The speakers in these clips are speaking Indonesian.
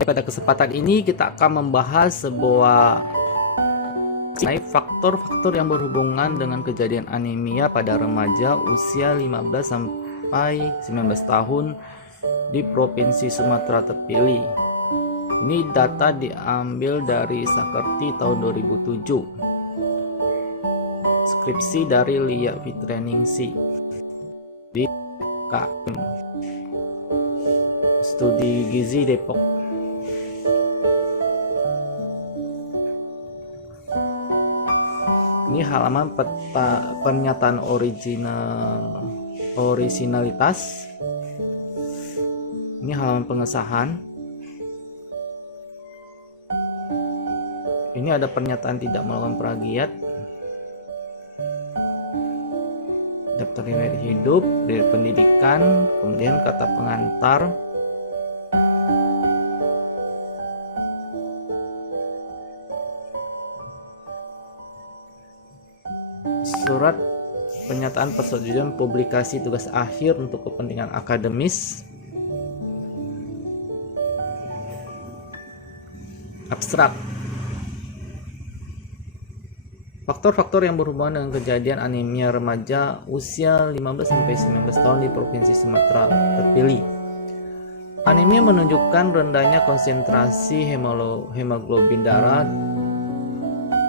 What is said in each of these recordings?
Pada kesempatan ini kita akan membahas sebuah faktor-faktor yang berhubungan dengan kejadian anemia pada remaja usia 15 sampai 19 tahun di Provinsi Sumatera Terpilih. Ini data diambil dari Sakerti tahun 2007. Skripsi dari Lia Fitreningsi di KM Studi Gizi Depok. Ini halaman peta pernyataan originalitas. Ini halaman pengesahan. Ini ada pernyataan tidak melakukan plagiat. Daftar riwayat hidup, dari pendidikan, kemudian kata pengantar. Surat pernyataan persetujuan publikasi tugas akhir untuk kepentingan akademis. Abstrak. Faktor-faktor yang berhubungan dengan kejadian anemia remaja usia 15-19 tahun di Provinsi Sumatera Terpilih. Anemia menunjukkan rendahnya konsentrasi hemoglobin darah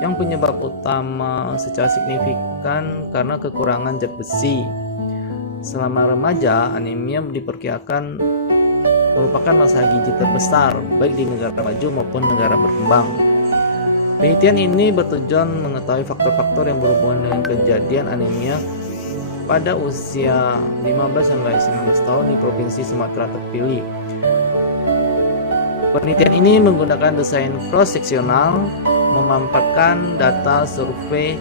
yang penyebab utama secara signifikan karena kekurangan zat besi. Selama remaja, anemia diperkirakan merupakan masalah gizi terbesar baik di negara maju maupun negara berkembang. Penelitian ini bertujuan mengetahui faktor-faktor yang berhubungan dengan kejadian anemia pada usia 15-19 tahun di Provinsi Sumatera Terpilih. Penelitian ini menggunakan desain cross-seksional, memanfaatkan data survei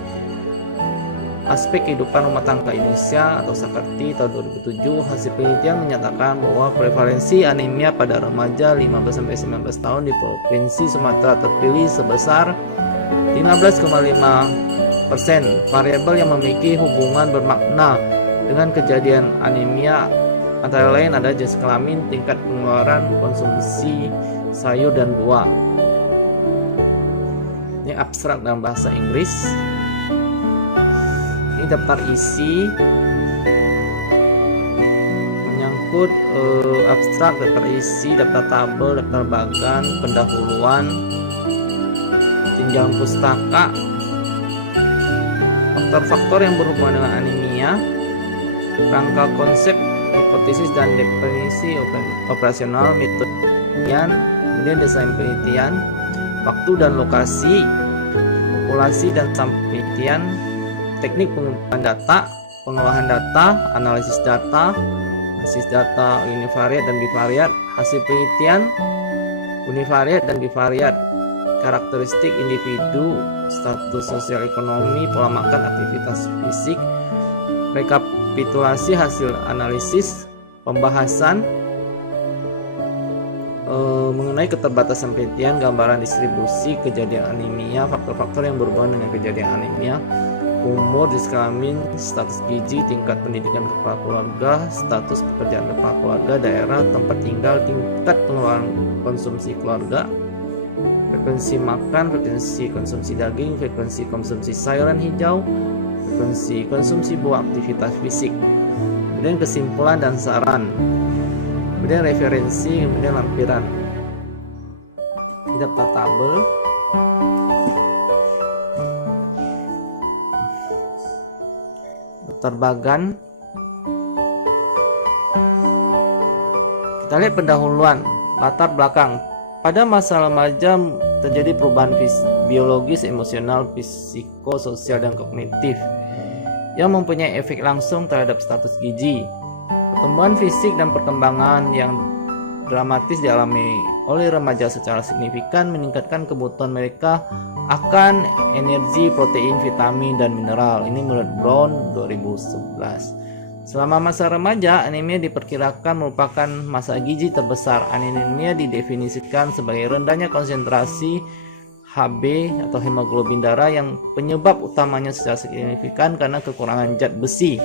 aspek kehidupan rumah tangga Indonesia atau Sakerti tahun 2007. Hasil penelitian menyatakan bahwa prevalensi anemia pada remaja 15-19 tahun di Provinsi Sumatera Terpilih sebesar 15,5%. Variabel yang memiliki hubungan bermakna dengan kejadian anemia antara lain ada jenis kelamin, tingkat pengeluaran, konsumsi sayur dan buah. Ini abstrak dalam bahasa Inggris. Ini daftar isi menyangkut abstrak, daftar isi, daftar tabel, daftar bagan, pendahuluan, tinjauan pustaka. Faktor-faktor yang berhubungan dengan anemia, rangka konsep, hipotesis dan definisi operasional, metode penelitian, kemudian desain penelitian, waktu dan lokasi, populasi dan penelitian, teknik pengumpulan data, pengolahan data, analisis data univariat dan bivariat, hasil penelitian univariat dan bivariat, karakteristik individu, status sosial ekonomi, pola makan, aktivitas fisik, rekapitulasi hasil analisis, pembahasan mengenai keterbatasan penelitian, gambaran distribusi kejadian anemia, faktor-faktor yang berhubungan dengan kejadian anemia, umur, jenis kelamin, status gizi, tingkat pendidikan kepala keluarga, status pekerjaan kepala keluarga, daerah tempat tinggal, tingkat pengeluaran konsumsi keluarga, frekuensi makan, frekuensi konsumsi daging, frekuensi konsumsi sayuran hijau, frekuensi konsumsi buah, aktivitas fisik, kemudian kesimpulan dan saran, kemudian referensi, kemudian lampiran. Daftar tabel, daftar bagan. Kita lihat pendahuluan, latar belakang. Pada masa remaja terjadi perubahan biologis, emosional, psikososial, dan kognitif yang mempunyai efek langsung terhadap status gizi. Pertumbuhan fisik dan perkembangan yang dramatis dialami oleh remaja secara signifikan meningkatkan kebutuhan mereka akan energi, protein, vitamin, dan mineral. Ini menurut Brown 2011. Selama masa remaja, anemia diperkirakan merupakan masalah gizi terbesar. Anemia didefinisikan sebagai rendahnya konsentrasi Hb atau hemoglobin darah yang penyebab utamanya secara signifikan karena kekurangan zat besi.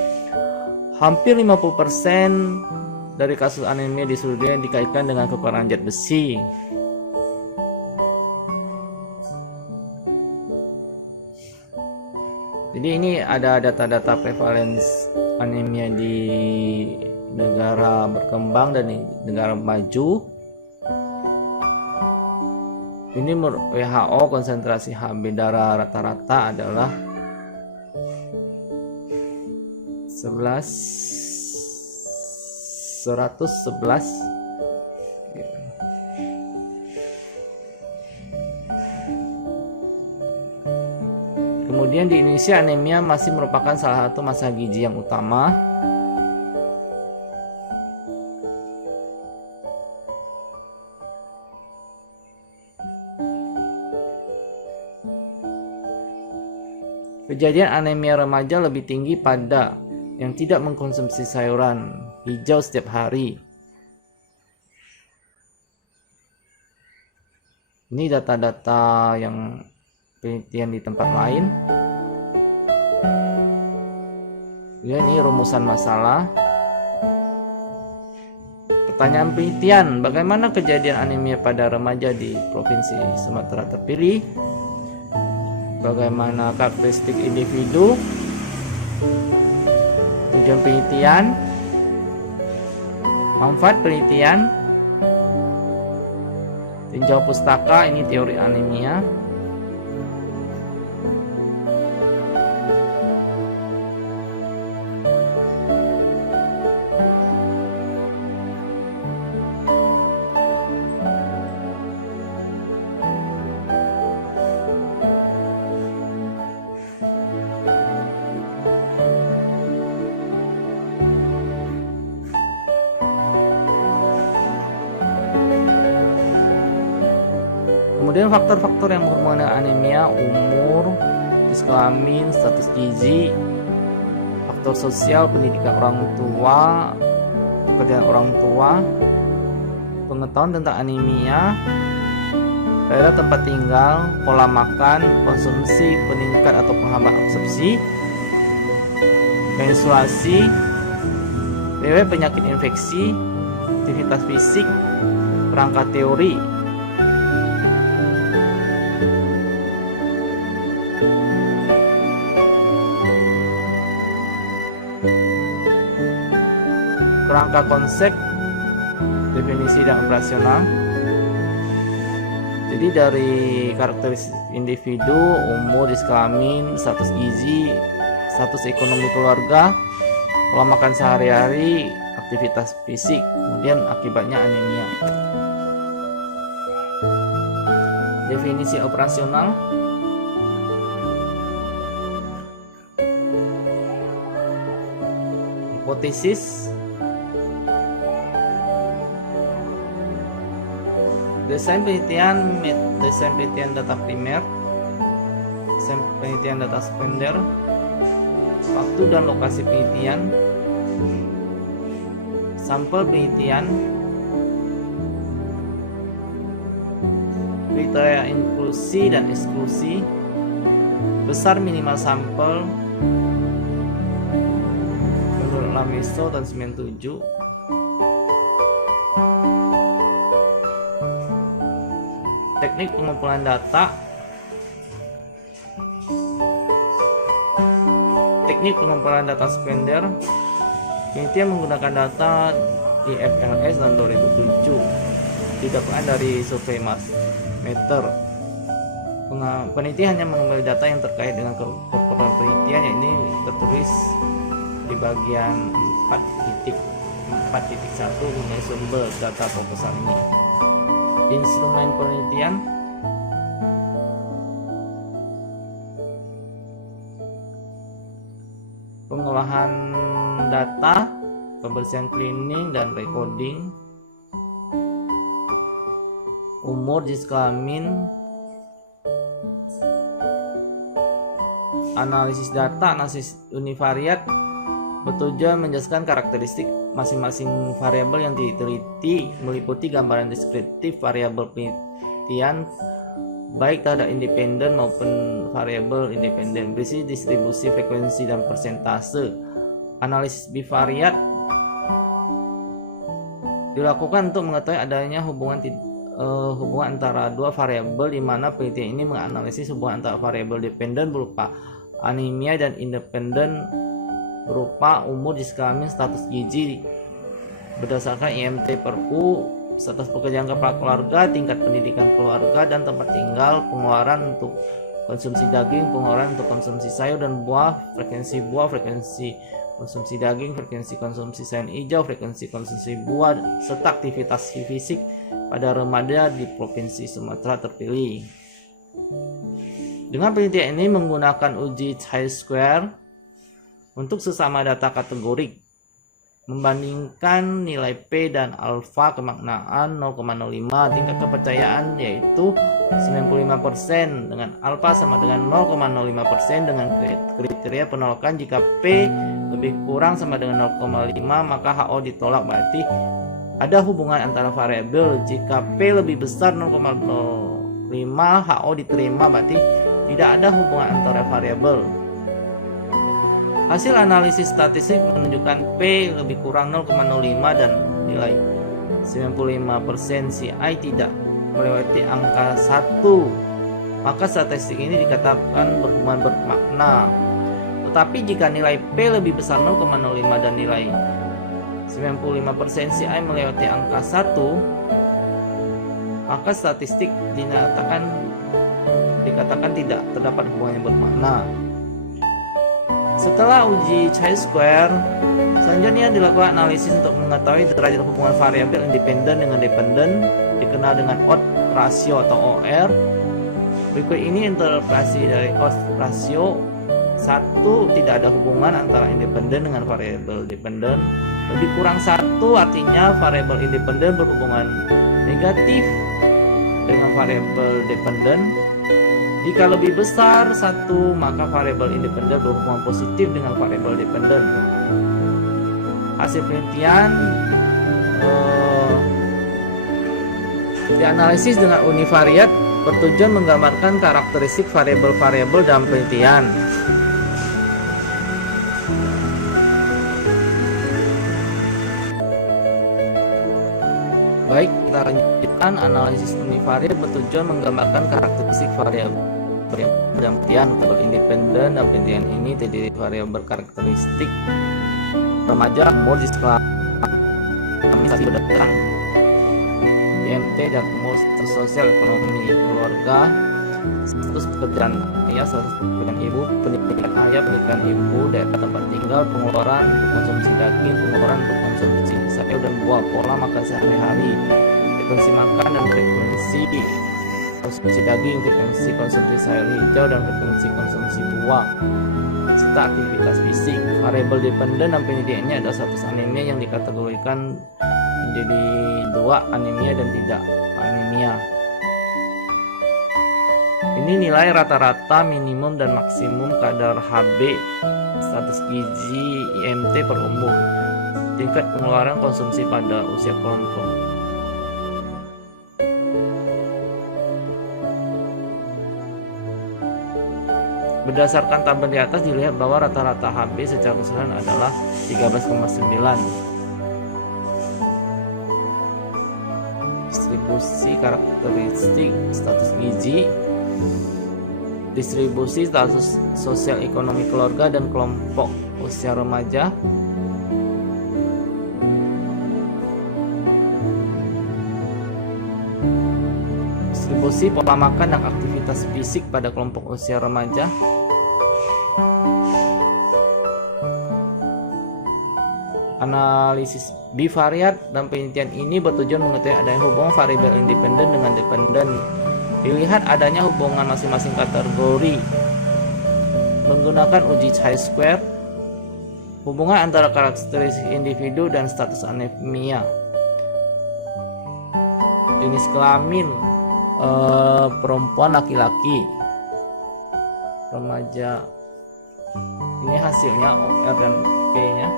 Hampir 50% dari kasus anemia di seluruh dunia dikaitkan dengan kekurangan zat besi. Jadi ini ada data-data prevalence anemia di negara berkembang dan di negara maju. Ini menurut WHO konsentrasi Hb darah rata-rata adalah 111. Kemudian di Indonesia anemia masih merupakan salah satu masalah gizi yang utama. Kejadian anemia remaja lebih tinggi pada yang tidak mengkonsumsi sayuran hijau setiap hari. Ini data-data yang penelitian di tempat lain. Ya, ini rumusan masalah. Pertanyaan penelitian, bagaimana kejadian anemia pada remaja di Provinsi Sumatera Terpilih? Bagaimana karakteristik individu? Tujuan penelitian, manfaat penelitian, tinjau pustaka, ini teori anemia. Kemudian faktor-faktor yang berhubungan dengan anemia, umur, jenis kelamin, status gizi, faktor sosial, pendidikan orang tua, pekerjaan orang tua, pengetahuan tentang anemia, daerah tempat tinggal, pola makan, konsumsi, peningkat atau penghambat absorpsi, menstruasi, riwayat penyakit infeksi, aktivitas fisik, kerangka teori. Kerangka konsep, definisi dan operasional. Jadi dari karakteristik individu, umur, jenis kelamin, status gizi, status ekonomi keluarga, pola makan sehari-hari, aktivitas fisik, kemudian akibatnya anemia. Definisi operasional. Hipotesis. Desain penelitian data primer, desain penelitian data sekunder, waktu dan lokasi penelitian, sampel penelitian, kriteria inklusi dan eksklusi, besar minimal sampel menurut Lamiso tahun 97. Teknik pengumpulan data. Teknik pengumpulan data sekunder. Penelitian menggunakan data di FLS tahun 2007. Didapatkan dari survei meter. Peneliti hanya mengambil data yang terkait dengan keperluan penelitian, yang ini tertulis di bagian 4.1 mengenai sumber data proposal ini. Instrumen penelitian. Pengolahan data, pembersihan cleaning dan recording, umur, jenis kelamin, analisis data, analisis univariat, bertujuan menjelaskan karakteristik masing-masing variabel yang diteliti, meliputi gambaran deskriptif variabel penelitian baik terhadap independen maupun variabel independen, berisi distribusi frekuensi dan persentase. Analisis bivariat dilakukan untuk mengetahui adanya hubungan antara dua variabel, di mana penelitian ini menganalisis hubungan antara variabel dependen berupa anemia dan independen berupa umur, jenis kelamin, status gizi berdasarkan IMT/PERU, status pekerjaan kepala keluarga, tingkat pendidikan keluarga, dan tempat tinggal, pengeluaran untuk konsumsi daging, pengeluaran untuk konsumsi sayur dan buah, frekuensi konsumsi daging, frekuensi konsumsi sayur hijau, frekuensi konsumsi buah, serta aktivitas fisik pada remaja di Provinsi Sumatera terpilih. Dengan penelitian ini menggunakan uji chi-square untuk sesama data kategorik, membandingkan nilai P dan alfa kemaknaan 0,05, tingkat kepercayaan yaitu 95% dengan alfa sama dengan 0,05%, dengan kriteria penolakan jika P lebih kurang sama dengan 0,5 maka HO ditolak, berarti ada hubungan antara variabel. Jika P lebih besar 0,05 HO diterima, berarti tidak ada hubungan antara variabel. Hasil analisis statistik menunjukkan P lebih kurang 0,05 dan nilai 95% CI tidak melewati angka 1. Maka statistik ini dikatakan berhubungan bermakna. Tetapi jika nilai P lebih besar 0,05 dan nilai 95% CI melewati angka 1, maka statistik dikatakan tidak terdapat hubungan yang bermakna. Setelah uji chi-square, selanjutnya dilakukan analisis untuk mengetahui derajat hubungan variabel independen dengan dependen, dikenal dengan odds ratio atau OR. Berikut ini interpretasi dari odds ratio. 1. Tidak ada hubungan antara independen dengan variabel dependen. Lebih kurang 1 artinya variabel independen berhubungan negatif dengan variabel dependen. Jika lebih besar 1, maka variabel independen berhubungan positif dengan variabel dependen. Hasil penelitian dianalisis dengan univariat bertujuan menggambarkan karakteristik variabel-variabel dalam penelitian. Baik, kita lanjutkan. Analisis univariat bertujuan menggambarkan karakteristik variabel dalam penelitian. Variabel independen dalam penelitian ini terdiri variabel karakteristik remaja, umur, jenis kelamin, berdasarkan IMT dan umur, sosial ekonomi keluarga, status pekerjaan ayah, status pekerjaan ibu, pendidikan ayah, pendidikan ibu, daerah tempat tinggal, pengeluaran untuk konsumsi daging, pengeluaran untuk konsumsi sayur dan buah, pola makan sehari-hari, frekuensi makan dan frekuensi konsumsi daging, frekuensi konsumsi sayur hijau dan frekuensi konsumsi buah, serta aktivitas fisik. Variabel dependen dan penelitiannya ada status anemia yang dikategorikan menjadi 2, anemia dan tidak anemia. Ini nilai rata-rata minimum dan maksimum kadar Hb, status gizi, IMT per umur, tingkat pengeluaran konsumsi pada usia kelompok. Berdasarkan tabel di atas dilihat bahwa rata-rata Hb secara keseluruhan adalah 13,9. Distribusi karakteristik status gizi, distribusi status sosial ekonomi keluarga dan kelompok usia remaja, distribusi pola makan dan aktivitas fisik pada kelompok usia remaja, analisis bivariat dan penelitian ini bertujuan mengetahui adanya hubungan variabel independen dengan dependen. Dilihat adanya hubungan masing-masing kategori menggunakan uji chi-square, hubungan antara karakteristik individu dan status anemia, jenis kelamin perempuan, laki-laki, remaja. Ini hasilnya OR dan P-nya.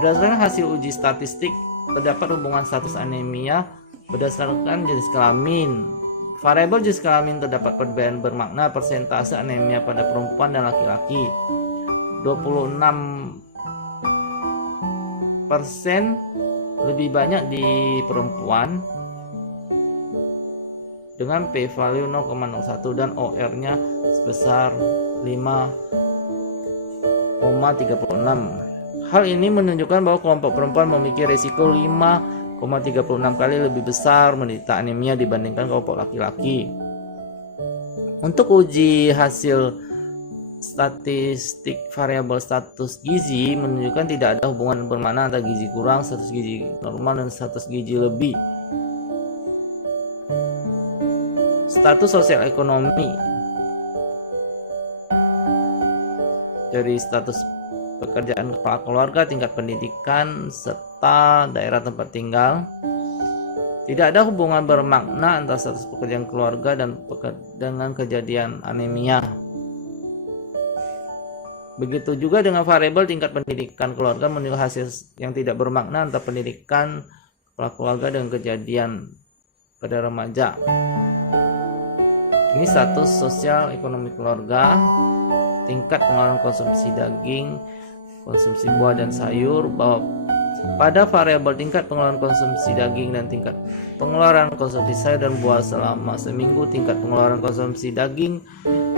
Berdasarkan hasil uji statistik, terdapat hubungan status anemia berdasarkan jenis kelamin. Variabel jenis kelamin terdapat perbedaan bermakna persentase anemia pada perempuan dan laki-laki. 26% lebih banyak di perempuan dengan p-value 0,01 dan OR-nya sebesar 5,36. Hal ini menunjukkan bahwa kelompok perempuan memiliki risiko 5,36 kali lebih besar menderita anemia dibandingkan kelompok laki-laki. Untuk uji hasil statistik variabel status gizi menunjukkan tidak ada hubungan bermakna antara gizi kurang, status gizi normal, dan status gizi lebih. Status sosial ekonomi dari status pekerjaan kepala keluarga, tingkat pendidikan, serta daerah tempat tinggal. Tidak ada hubungan bermakna antara status pekerjaan keluarga dan dengan kejadian anemia. Begitu juga dengan variabel tingkat pendidikan keluarga menunjukkan hasil yang tidak bermakna antara pendidikan kepala keluarga dengan kejadian pada remaja. Ini status sosial ekonomi keluarga, tingkat pengeluaran konsumsi daging, konsumsi buah dan sayur. Bahwa pada variabel tingkat pengeluaran konsumsi daging dan tingkat pengeluaran konsumsi sayur dan buah selama seminggu, tingkat pengeluaran konsumsi daging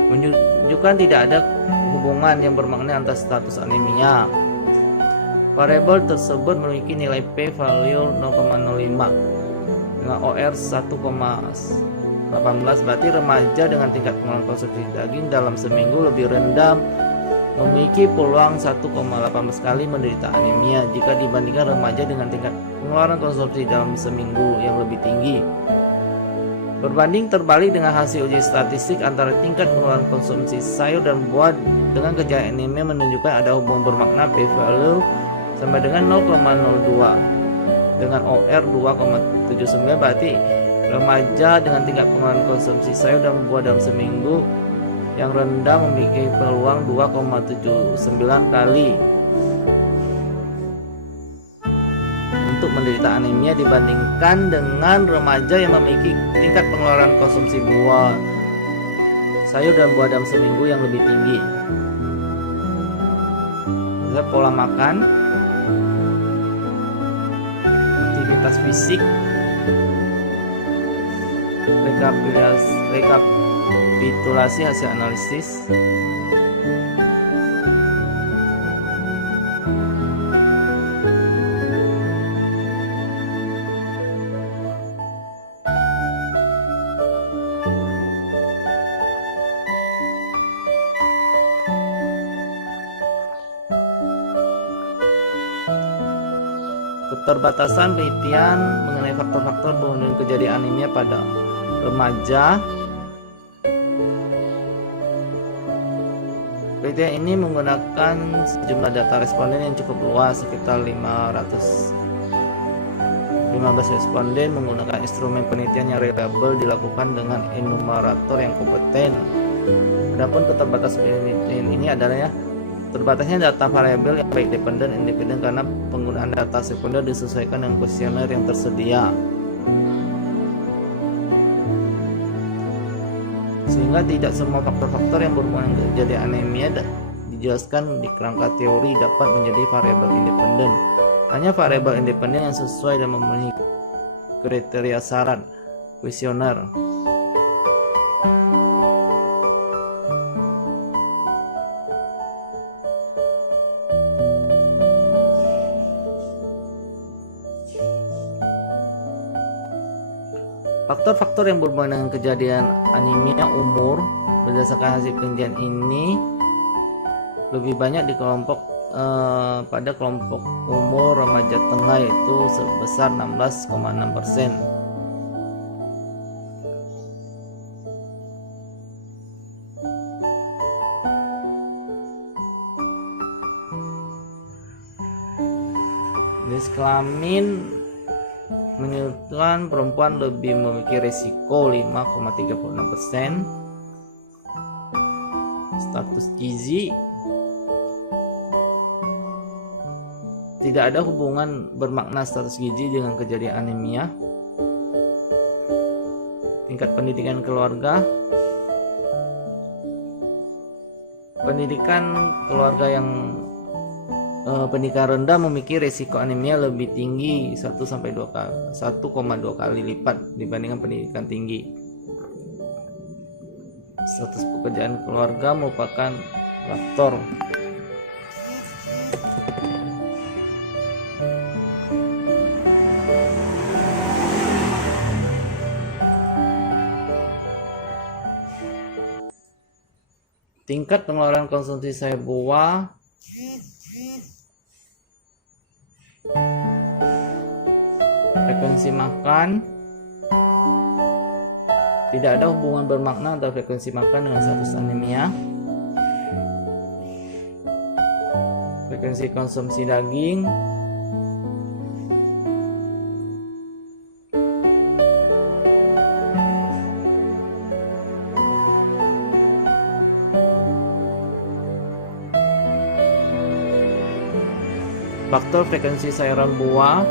menunjukkan tidak ada hubungan yang bermakna antara status anemia. Variabel tersebut memiliki nilai p-value 0,05 dengan OR 1,18. Berarti remaja dengan tingkat pengeluaran konsumsi daging dalam seminggu lebih rendah memiliki peluang 1,18 kali menderita anemia jika dibandingkan remaja dengan tingkat pengeluaran konsumsi dalam seminggu yang lebih tinggi. Berbanding terbalik dengan hasil uji statistik antara tingkat pengeluaran konsumsi sayur dan buah dengan kejadian anemia menunjukkan ada hubungan bermakna p-value sama dengan 0,02 dengan OR 2,79. Berarti remaja dengan tingkat pengeluaran konsumsi sayur dan buah dalam seminggu yang rendah memiliki peluang 2,79 kali untuk menderita anemia dibandingkan dengan remaja yang memiliki tingkat pengeluaran konsumsi buah, sayur dan buah dalam seminggu yang lebih tinggi. Misalnya pola makan, aktivitas fisik, rekapitulasi hasil analisis, keterbatasan penelitian mengenai faktor-faktor penyebab kejadian anemia pada remaja. Penelitian ini menggunakan sejumlah data responden yang cukup luas, sekitar 515 responden menggunakan instrumen penelitian yang reliable dilakukan dengan enumerator yang kompeten. Adapun keterbatasan penelitian ini adalah terbatasnya data variabel yang baik independen karena penggunaan data sekunder disesuaikan dengan kuesioner yang tersedia, sehingga tidak semua faktor-faktor yang berhubungan dengan kejadian anemia dijelaskan di kerangka teori dapat menjadi variabel independen. Hanya variabel independen yang sesuai dan memenuhi kriteria syarat kuesioner. Faktor-faktor yang berhubungan dengan kejadian anemia umur berdasarkan hasil penelitian ini lebih banyak di pada kelompok umur remaja tengah, yaitu sebesar 16,6%. Jenis kelamin menunjukkan perempuan lebih memiliki risiko 5,36%. Status gizi tidak ada hubungan bermakna status gizi dengan kejadian anemia. Tingkat pendidikan keluarga, pendidikan keluarga yang pendidikan rendah memiliki resiko anemia lebih tinggi 1,2 kali lipat dibandingkan pendidikan tinggi. Status pekerjaan keluarga merupakan faktor. Tingkat pengeluaran konsumsi sayur buah, frekuensi makan. Tidak ada hubungan bermakna antara frekuensi makan dengan status anemia. Frekuensi konsumsi daging. Faktor frekuensi sayuran buah.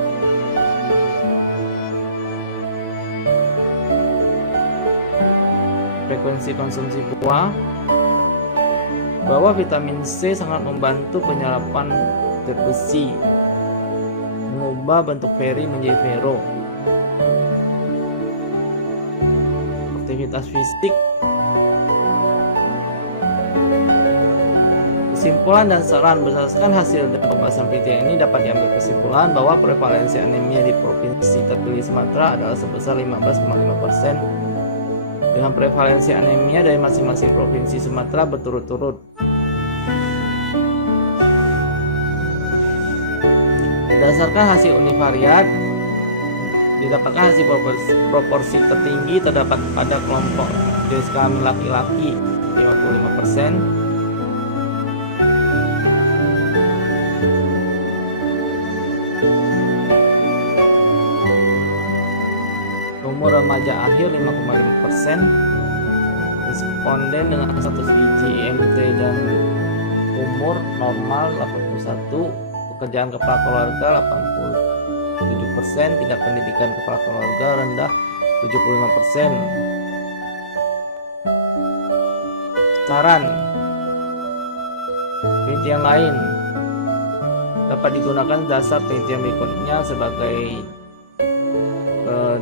Frekuensi konsumsi buah. Bahwa vitamin C sangat membantu penyerapan zat besi, mengubah bentuk Feri menjadi Fero. Aktivitas fisik. Kesimpulan dan saran berdasarkan hasil dan pembahasan penelitian ini dapat diambil kesimpulan bahwa prevalensi anemia di provinsi terpilih Sumatera adalah sebesar 15,5%. Dengan prevalensi anemia dari masing-masing provinsi Sumatera berturut-turut. Berdasarkan hasil univariat, didapatkan hasil proporsi tertinggi terdapat pada kelompok jenis kelamin laki-laki 55%, umur remaja akhir 5,5%, responden dengan status IGMT dan umur normal 81%, pekerjaan kepala keluarga 87%, tingkat pendidikan kepala keluarga rendah 75%. Saran penelitian lain dapat digunakan dasar penelitian berikutnya sebagai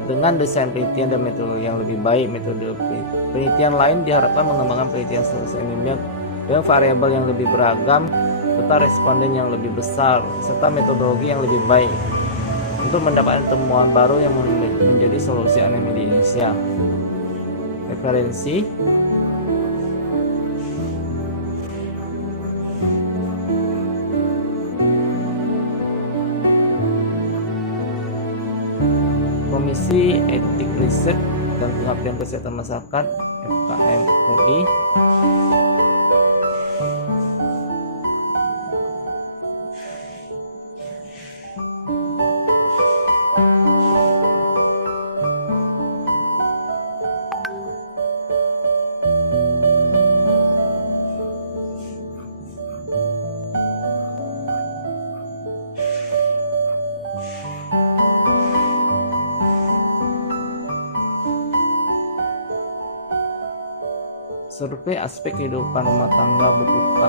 dengan desain penelitian dan metode yang lebih baik. Metode penelitian lain diharapkan mengembangkan penelitian status anemia dengan variabel yang lebih beragam serta responden yang lebih besar serta metodologi yang lebih baik untuk mendapatkan temuan baru yang menjadi solusi anemia di Indonesia. Referensi Komisi Etik Riset dan Pengabdian Kesehatan Masyarakat FKM UI. Survei aspek kehidupan rumah tangga buku K.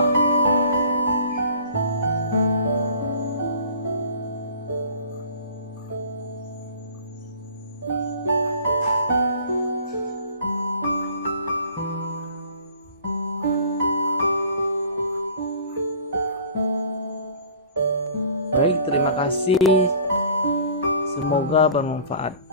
Baik, terima kasih. Semoga bermanfaat.